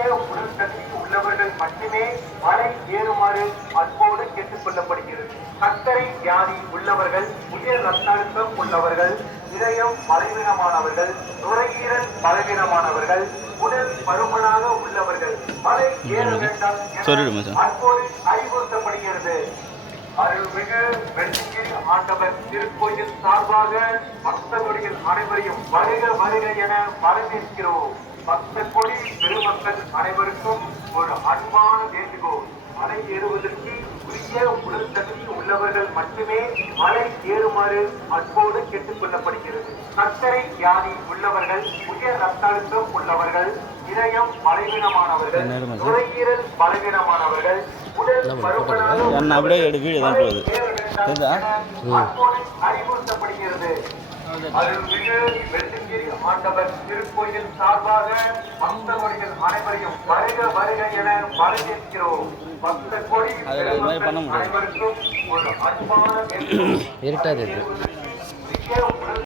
உரிய உடல் தகுதி உள்ளவர்கள் மட்டுமே மலை ஏறுமாறு அன்போடு கேட்டுக் கொள்ளப்படுகிறது. சர்க்கரை வியாதி உள்ளவர்கள், உயர் ரத்த அழுத்தம் உள்ளவர்கள், இதயம் பலவீனமானவர்கள், நுரையீரல் பலவீனமானவர்கள், உடல் பருமனாக உள்ளவர்கள் மலை ஏற வேண்டாம் என அன்போடு அறிவுறுத்தப்படுகிறது. அருள்மிகு வெள்ளிங்கிரி ஆண்டவர் திருக்கோயில் சார்பாக பக்தர்கள் அனைவரையும் வருக வருக என வரவேற்கிறோம். பக்த கொடி பெருமக்கள் அனைவருக்கும் ஒரு அன்பான வேண்டுகோள். மலை ஏறுவதற்கு உரிய உடல் தகுதி உள்ளவர்கள் மட்டுமே மலை ஏறுமாறு அன்போடு கேட்டுக் கொள்ளப்படுகிறது. சர்க்கரை வியாதி உள்ளவர்கள், உயர் ரத்த அழுத்தம் உள்ளவர்கள், இதயம் பலவீனமானவர்கள், நுரையீரல் பலவீனமானவர்கள், உடல் பருமனாக அறிவுறுத்தப்படுகிறது. அருள்மிகு வெள்ளிங்கிரி ஆண்டவர் திருக்கோயில் சார்பாக பக்தர்கள் அனைவரையும் வருக வருக என வரவேற்கிறோம். பக்த கோடி அனைவருக்கும் ஒரு அன்பான